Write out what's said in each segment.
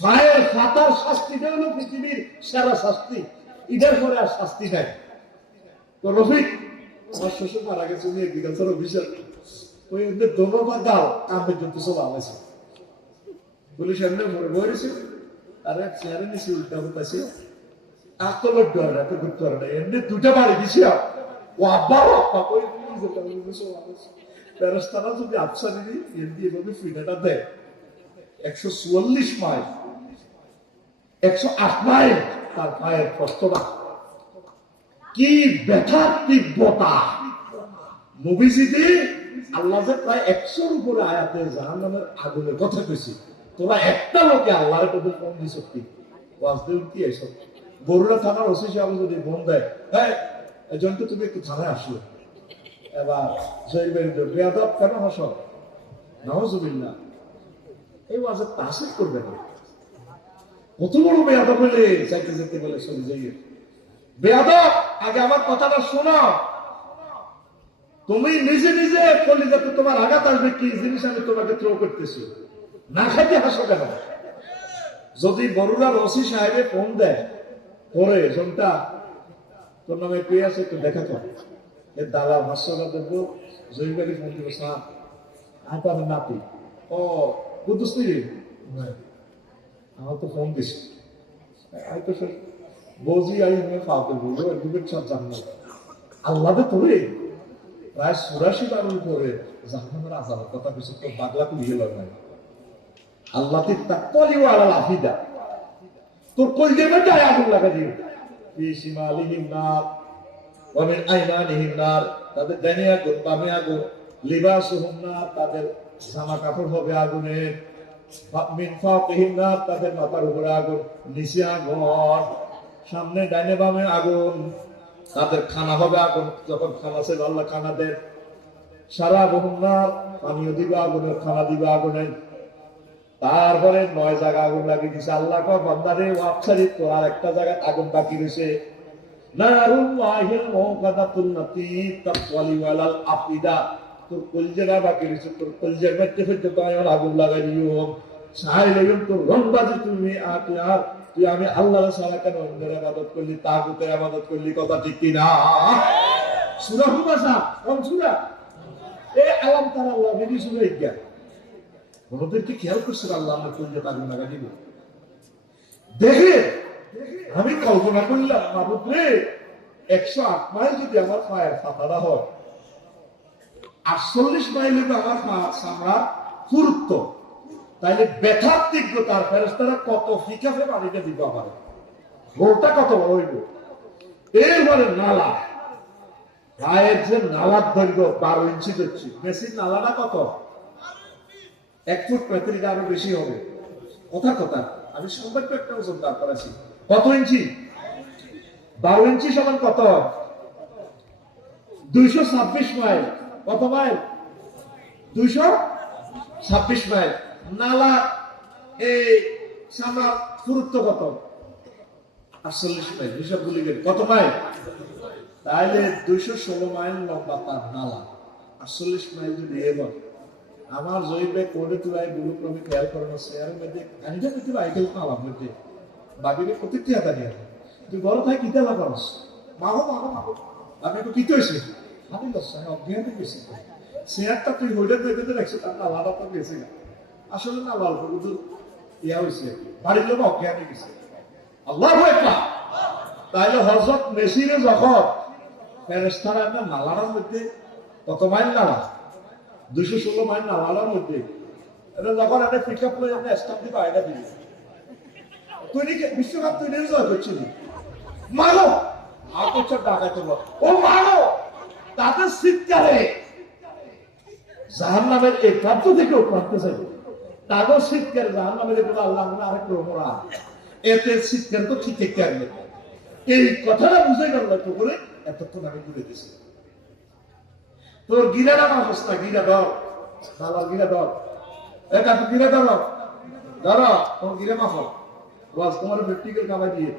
ফায়ের ফাতার শাস্তিটা হলো পৃথিবীর সেরা শাস্তি, এটার পরে আর শাস্তি নাই। তো রফিক আমার শ্বশুর মারা গেছে, উনি এগ্রিকালচার অফিসার, ওই ওদের দোনো বা গাল কাম পর্যন্ত সব আলাইছে, পুলিশ এমনি মরে বইছে, আর এক চেয়ারে নিচে উল্টা হতেছে, আকলের ডর এত ঘুরতে পারে না, এমনি দুটা বাড়ি দিছি ও আব্বা আব্বা কই ফেরেশতারা যদি আফসারি এমনি এভাবে ফিনাটা দেয় 144 মাইল 108 মাইল তার পায়ের কষ্টটা কি ব্যথার তীব্রতা। নবীজিতে আল্লাহ যে প্রায় 100-র উপরে আয়াতে জাহান্নামের আগুনের কথা কইছি, তোরা একটা লোকে আল্লাহর কত কম দিছ কি ওয়াজতে কি এসব। বরুড়া থানার ওসি সাহেব যদি ফোন দেয়, হ্যাঁ এজন্য তুমি একটু থানায় আসলো, এবার জয়বের বেয়াদব কেন হাসো, নাউজুবিল্লাহ, এই ওয়াজে তাসির করবে না। কত বড় বেয়াদব হলে চাইতে যেতে বলে চলে যাই। বেয়াদব, আগে আমার কথাটা শোনো। তুমি নিজে নিজে কলিজাতে তোমার আঘাত আসবে কি জিনিস আমি তোমাকে থ্রো করতেছি, না খাইতে হাসো কেন? যদি বরুড়ার ওসি সাহেবে ফোন দেয় পরে জনটা তোর নামে পেয়ে আছে একটু দেখা কর, এর দালাল ভাষ্যটা দেখবো, জয়ীবাড়ি ফোন দিব, সাহ আমার নাতি ও বুদ্ধ আমার তো ফোন দিস তো বজি আই ফাতে বলবো এডুকেট সব জানবো আল্লাহ তোরে প্রায় 84 বারের উপরে জাহান্নামের আযাবের কথা কিছু তো বাগলা তুলি গেল না। আল্লাহ তাকওয়ালি ওয়ালা লাফিদা তোর কলজের মধ্যে আগুন লাগা দিও, ফি শিমালিহিম নার ওয়া মিন আইমানিহিম নার, তাদের ডানে আগুন বামে আগুন, লিবাসুহুম নার, তাদের জামা কাপড় হবে আগুনের, মিন ফাওকিহিম নার, তাদের মাথার উপরে আগুন, নিচে আগুন, সামনে ডানে বামে আগুন, তাদের খানা হবে আগুন, যখন খানা সে আল্লাহ খানা দেন, সারা বহুম নার, পানীয় দিবা আগুনের, খানা দিবা আগুনের, তারপরে 9 জায়গা আগুন লাগিয়ে দিছে। আল্লাহ কয় বান্দারে ওয়াবসারি তো আর একটা জায়গায় আগুন বাকি রয়েছে, নারুল্লাহিল মুকাদাতুন নাতি তাকওয়ালি ওয়ালাল আফিদা, তোর কলজেরা বাকি রয়েছে, তোর কলজের মধ্যে ফেলতে তো আগুন লাগাই দিও, সাহাই লইম তোর রংবাজি তুমি আর তুই আমি আল্লাহর ছাড়া কেন অন্যের ইবাদত করলি, তাগুতের ইবাদত করলি, কথা ঠিক কি না? সূরা হুমাযা কোন সূরা? এই আলাম তারা আল্লাহ নবী সূরা ইজ্ঞা ওদেরকে খেয়াল করছে আল্লাহ আমরা কলজে আগুন লাগা দিব। দেখে আমি কল্পনা করলাম মাবুদ রে 108 মাইল যদি আমার পায়ের ফাটাটা হয়, 48 মাইল হলো আমার পা চামড়া পুরুত্ব, তাইলে ব্যথার তীব্রতার ফেরেশতারা কত ফিকাফে পানিটা দিব আমার গোলটা কত বড় হইব। এরপরে নালা, পায়ের যে নালার দৈর্ঘ্য 12 ইঞ্চি হচ্ছে, মেসির নালাটা কত 1 ফুট 35 আরো বেশি হবে। কথা আমি সম্পর্ক একটা ওজন দাঁড় করাছি, কত ইঞ্চি? 12 ইঞ্চি সমান কত? 226 মাইল। কত মাইল? 226 মাইল। নালা এই সামরা পুরুত্ব কত? 48 মাইল। হিসাব ভুলে গেল, কত মাইল? তাহলে 216 মাইল লম্বা তার নালা, 48 মাইল যদি এবার আমার জয়ীবে কোডে তুলাই গুরু ক্রমে খেয়াল করানো শেয়ারের মধ্যে আইজা কিন্তু আইকেল পালাম মধ্যে বাবিকে প্রতিটি হাতা নিয়ে তুই বড় থাই কিতা লাগাস মাগো আমি একটু কিতে হয়েছে আমি লসায় অজ্ঞানে গেছি শেয়ারটা তুই হোল্ডার দেখতে রাখছি তার না লাভা তো গেছে না, আসলে না লাল কিন্তু ইয়া হয়েছে বাড়ির লোক অজ্ঞানে গেছে। আল্লাহু আকবার। তাইলে হযরত মেসিরে যখন ফেরেশতারা না নালার মধ্যে কত মাইল নালা 216 মাইল নালার মধ্যে এটা যখন একটা পিক আপ করে আমরা স্টাম্প দিবা এটা দিবি তুই কি বিশ্বকাপ তুই নিয়ে জয় করছিলি মারো আর কোচা টাকা তোলো ও মারো তাদের চিৎকারে জাহান্নামের এই প্রান্ত থেকে প্রান্তে যাবে, তাদের চিৎকারে জাহান্নামের কোনো আল্লাহ মনে আরেক রোমরা এতে চিৎকার তো ঠিক কারণে এই কথাটা বুঝে গেল একটু করে এতক্ষণ আমি ঘুরে দিয়েছি। তোর গিরাটা মাস না গিরা ধর দালাল গিরা ধর এটা তো গিরা ধরো ধরো তোমার গিরা মাফ বাস তোমার প্র্যাকটিক্যাল কামাই দিয়ে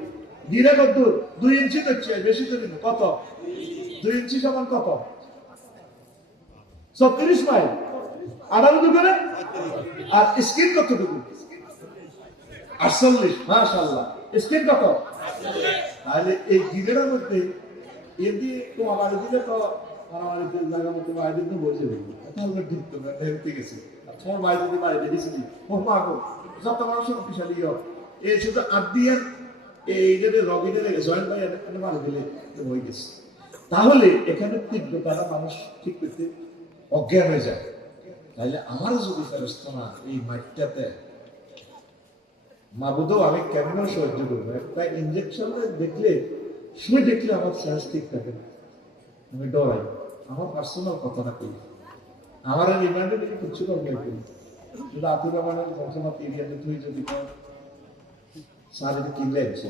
গিরা কত 2 ইঞ্চি দেখছি বেশি তো দিন কত 2 ইঞ্চি সমান কত 36 মাইল 18 করে আর স্কিন কতটুকু 48, মাশাআল্লাহ। স্কেল কত? তাহলে এই দিনের মধ্যে এদি তো আমার দিলে তো আমার জায়গা মতো বাইরে তো বসে দেখবো তাহলে ঢুকতো না দেখতে গেছি তোমার বাইরে যদি বাইরে দেখেছিলি ও মা গো যত মানুষ শক্তিশালী হোক এই শুধু আদিয়ান এই যে রবিনের জয়েন্ট ভাই এখানে মারা দিলে হয়ে গেছে। তাহলে এখানে তীব্রতাটা মানুষ ঠিক করতে অজ্ঞান হয়ে যায়। তাহলে আমারও যদি ফেরস্ত না এই মাইকটাতে মাবুদও আমি কেমন সহ্য করবো, একটা ইঞ্জেকশন দেখলে শুয়ে দেখলে আমার সেন্স ঠিক থাকে না, আমি ডরাই। আমার পার্সোনাল কথাটা করি, আমার আর রিমান্ডে থেকে কিচ্ছু করবে করি শুধু আতুর রহমানের বংশমাত এরিয়াতে তুই যদি স্যার এটা কিনলে আনছে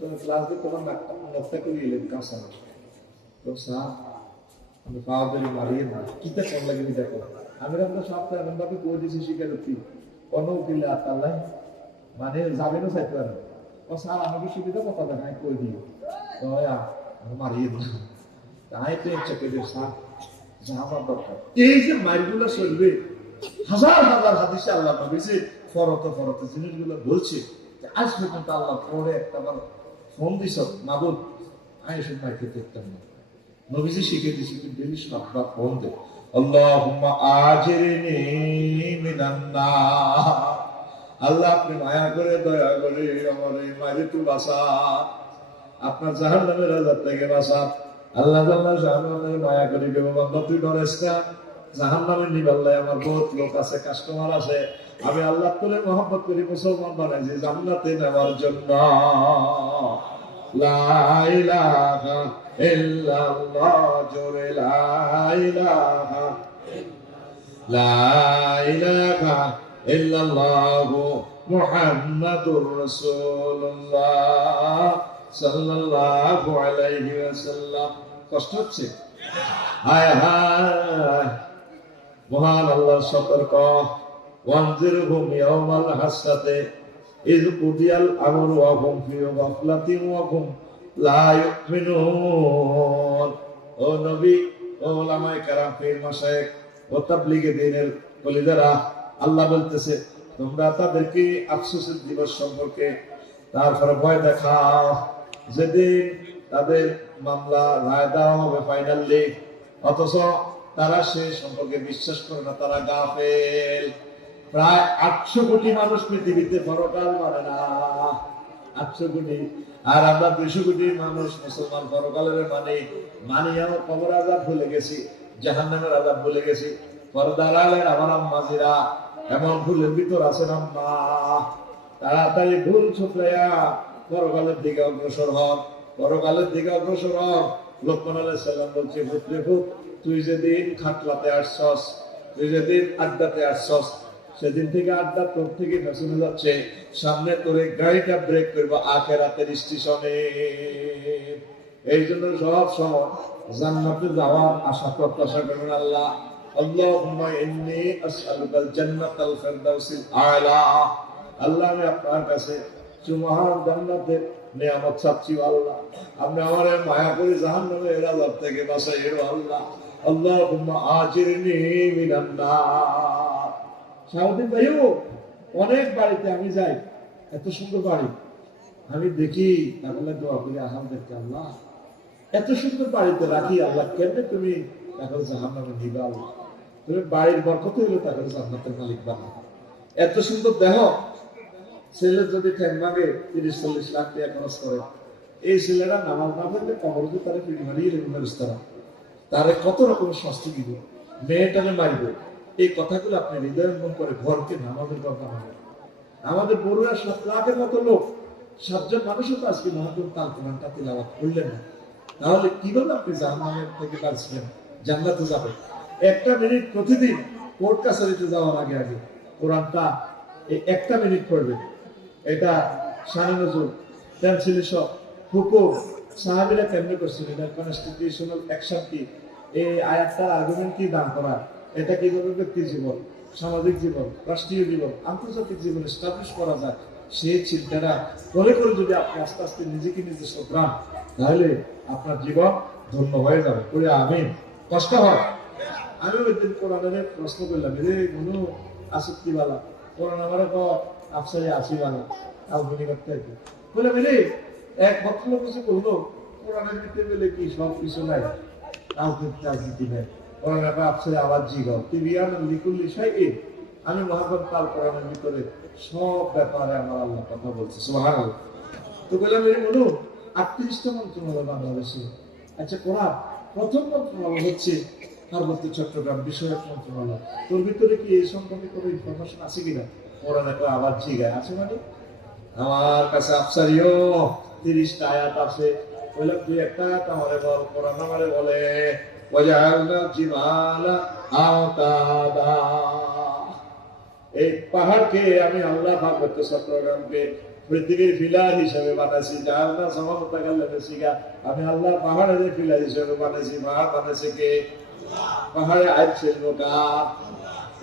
তোমার ক্লাস দিয়ে তোমার নাকটা করে এলেন কাঁচা তো স্যার আমি পাওয়া দিলে মারিয়ে না কিতা কম লাগে দেখো আমি আমরা সপ্তাহে এমন ভাবে করে দিয়েছি স্বীকারোক্তি অন্য উকিলে আতাল্লাই মানে যাবেনও চাইতে পারে ও স্যার আমাকে সুবিধা কথা দেখায় করে দিও আমি মারিয়ে না তাই তো চেপে দিয়ে স্যার যাওয়ার দরকার। এই যে মাইরগুলো চলবে হাজার হাজার হাদিসে আল্লাহ নবীজি ফরতে জিনিসগুলো বলছে আজ পর্যন্ত আল্লাহ পরে একটা ফোন দিছ মাবুদ আমি এসব মাইকে দেখতাম না, নবীজি শিখে দিয়েছি তুই ডেলি সবটা ফোন দে আল্লাহুম্মা আজিরনি মিনান নার, আল্লাহ আপনি মায়া করে দয়া করে আমার এই মায়ের একটু বাঁচা, আপনার জাহান্নামের আযাব থেকে বাঁচা। আল্লাহ আল্লাহ জাহান্নামের মায়া করে দেবো বাবা তুই ডরেস না, জাহান্নামের নিবাল্লায় আমার বহুত লোক আছে কাস্টমার আছে, আমি আল্লাহ করে মহব্বত করি মুসলমান বানাইছি জান্নাতে নেওয়ার জন্য। লা ইলাহা ইল্লাল্লাহ জোরে লা ইলাহা ইল্লাল্লাহু মুহাম্মাদুর রাসূলুল্লাহ সাল্লাল্লাহু আলাইহি ওয়াসাল্লাম। কষ্ট হচ্ছে? হায় হায়, মহান আল্লাহ সতর্ক, ওয়ানজিরহুম ইয়াওমাল হাসরাতে ইয কুদিয়াল আমরু ওয়া হুম ফি গাফলাতিন ওয়া হুম লা ইউমিনুন। ও নবী, ও উলামায়ে কেরাম, পীর মাশায়েখ, ও তাবলীগে দ্বীনের কলিজারা, আল্লাহ বলতেছে তোমরা তাদেরকে আফসোসের দিবস সম্পর্কে তারপরে ভয় দেখাও যেদিন তাদের মামলা রায় দেওয়া হবে ফাইনালি, অথচ তারা সে সম্পর্কে বিশ্বাস করে না, তারা গাফেল। প্রায় 800 কোটি মানুষ পৃথিবীতে পরকাল মানে না, 800 কোটি, আর আমরা 200 কোটি মানুষ মুসলমান পরকালের মানিয়াও কবর আযাব ভুলে গেছি, জাহান্নামের আযাব ভুলে গেছি। পর্দার আড়ালে আমার আম্মাজিরা এমন ভুলের ভিতর আছেন আম্মা, তাড়াতাড়ি ভুল ছুটলাইয়া পরকালের দিকে অগ্রসর হন, পরকালের দিকে অগ্রসর হন। লোকমান আলাইহিস সালাম বলছে পুত্রে পুত, তুই যেদিন খাটলাতে আসছস, তুই যেদিন আড্ডাতে আসছস, সেদিন থেকে আড্ডা তোর থেকে ফেসনে যাচ্ছে, সামনে তোরে গাড়িটা ব্রেক করবো আখিরাতের স্টেশনে। এই জন্য সব সময় জান্নাতে যাওয়ার আশা প্রত্যাশা করবেন আল্লাহ। আল্লাহুম্মা ইন্নী আসআলুকাল জান্নাতাল ফিরদাউসিল আ'লা, আল্লাহ আমি আপনার কাছে সুমহান জান্নাতের নিয়ামত চাচ্ছি আল্লাহ, আপনি আমারে মায়া করে জাহান্নামের আযাব থেকে বাঁচাইও আল্লাহ। আল্লাহুম্মা আজিরনি মিনান নার। সাউদ্দিন ভাইও অনেক বাড়িতে আমি যাই, এত সুন্দর বাড়ি আমি দেখি, তাহলে দোয়া করি আলহামদুলিল্লাহ আল্লাহ এত সুন্দর বাড়িতে রাখি, আল্লাহ কেমনে তুমি এখন জাহান্নামে নিবা আল্লাহ, তুমি বাড়ির বরকত হইলো তাকে জান্নাতের মালিক বানাও। এত সুন্দর দেহ, ছেলে যদি ঠ্যাং ভাঙে 30-40 লাখ টাকা খরচ করে, এই ছেলেরা নামাজ না পড়লে কবরকে তারা পিড়ি মারিয়ে তারা তারে কত রকমের শাস্তি দিব, মেয়েটাকে মারবে। এই কথাগুলো আপনি হৃদয়ঙ্গম করে ঘরকে নামাজের ঘর বানাবেন। আমাদের বড়ুয়া 7 লাখের মতো লোক, 7 জন মানুষও তো আজকে মহাজন তাল কোরআনটা তিলাওয়াত করলেন না, তাহলে কিভাবে আপনি জাহান্নামের থেকে বাঁচবেন, জান্নাতে যাবেন? 1 মিনিট প্রতিদিন কোর্ট কাছারিতে যাওয়ার আগে আগে কোরআনটা এই 1 মিনিট পড়বেন। এটা শানে নজরুল, পেন্সিলি সব হুকুম সাহাবীরা কেমনে করছিল, এটা কনস্টিটিউশনাল অ্যাকশন কি, এই আয়াতটার আর্গুমেন্ট কি দান করা, এটা কিভাবে ব্যক্তি জীবন, সামাজিক জীবন, রাষ্ট্রীয় জীবন, আন্তর্জাতিক জীবন এস্টাবলিশ করা যায়, সেই চিন্তাটা করে করে যদি আপনি আস্তে আস্তে নিজেকে নিজে সক্রান, তাহলে আপনার জীবন ধন্য হয়ে যাবে। করে আমিন। কষ্ট হয়। আমি ওই দিন কোরআনের প্রশ্ন করলাম, রে মনু আসক্তিওয়ালা কোরআন আমার আফসারে আসি মানে আলমনি করতে আর কি বলে বলে এক ভদ্রলোক কিছু বললো কোরআনের ভিতরে বলে কি সব কিছু নাই রাজনীতি নেই কোরআন একটা আফসারে আবার জিগাও তিবিয়ান লিকুল্লি শাইই আমি মহাগণ কাল কোরআনের ভিতরে সব ব্যাপারে আমার আল্লাহ কথা বলছে সুবহানাল্লাহ তো বললাম এই বলুন 38টা মন্ত্রণালয় বাংলাদেশে আচ্ছা কোরআন প্রথম মন্ত্রণালয় হচ্ছে পার্বত্য চট্টগ্রাম বিষয়ক মন্ত্রণালয় তোর ভিতরে কি এই সম্পর্কে কোনো ইনফরমেশন আছে কিনা কোরআন একটা আবার জিগায় আছে মানে আমার কাছে আফসারিও 30টা আয়াত আছে বললাম তুই একটা আয়াত আমারে বল কোরআন আমারে বলে ওয়াজআলনা জিবালা আওতাদা এই পাহাড়কে আমি আল্লাহ পার্বত্য চট্টগ্রামকে পৃথিবীর ফিলার হিসেবে বানাইছি যার না সমাপতা গেলে শিখা আমি আল্লাহ পাহাড়ের ফিলার হিসেবে বানাইছি পাহাড় বানাইছে কে পাহাড়ে আইছিল কার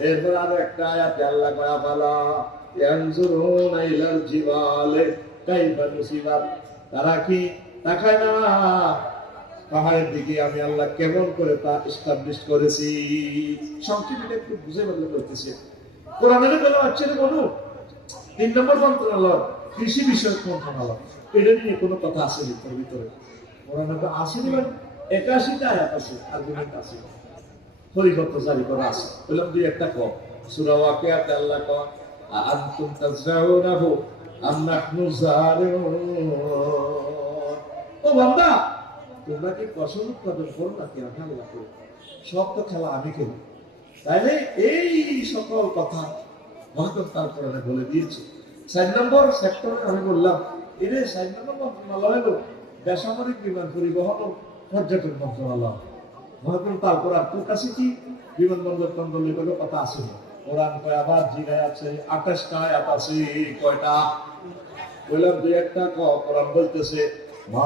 এরপর আরো একটা আয়াতে আল্লাহ কয়া বলা ইয়ানজুরুনা ইলাল জিবালে কাইফা নুসিবাত তারা কি তাকায় না পাহাড়ের দিকে আমি আল্লাহ কেমন করে তা এস্টাবলিশ করেছি সংক্ষেপে একটু বুঝে বলতে করতেছি কোরআনের বলা হচ্ছে বলুন 3 নম্বর মন্ত্রণালয় কৃষি বিষয়ক মন্ত্রণালয় এটা নিয়ে কোনো কথা আছে ভিতরে ভিতরে কোরআনে তো আসেনি মানে 81টা আয়াত আছে আর্গুমেন্ট আছে পরিবর্ত জারি করা আছে বললাম দুই একটা কম সূরা ওয়াকিয়াতে আল্লাহ কয় আনতুম তাজরাউনাহু আম নাহনু যারিউন ও বান্দা তোমরা কি ফসল উৎপাদন করো নাকি আমি আল্লাহ করি সব তো খেলা আমি করি তাইলে এই সকল কথা মহাত্মা তার কোরআনে বলে দিয়েছে 4 নম্বর সেক্টরে আমি বললাম এর 4 নম্বর মন্ত্রণালয় হলো বেসামরিক বিমান পরিবহন ও পর্যটন মন্ত্রণালয় মহাত্মা তার কোরআন তোর কাছে কি বিমানবন্দর টন্দলের কথা আছে কোরআন কয় আবার জিগায় আছে 28টা আয়াত আছে কয়টা বললাম দুই একটা কোরআন বলতেছে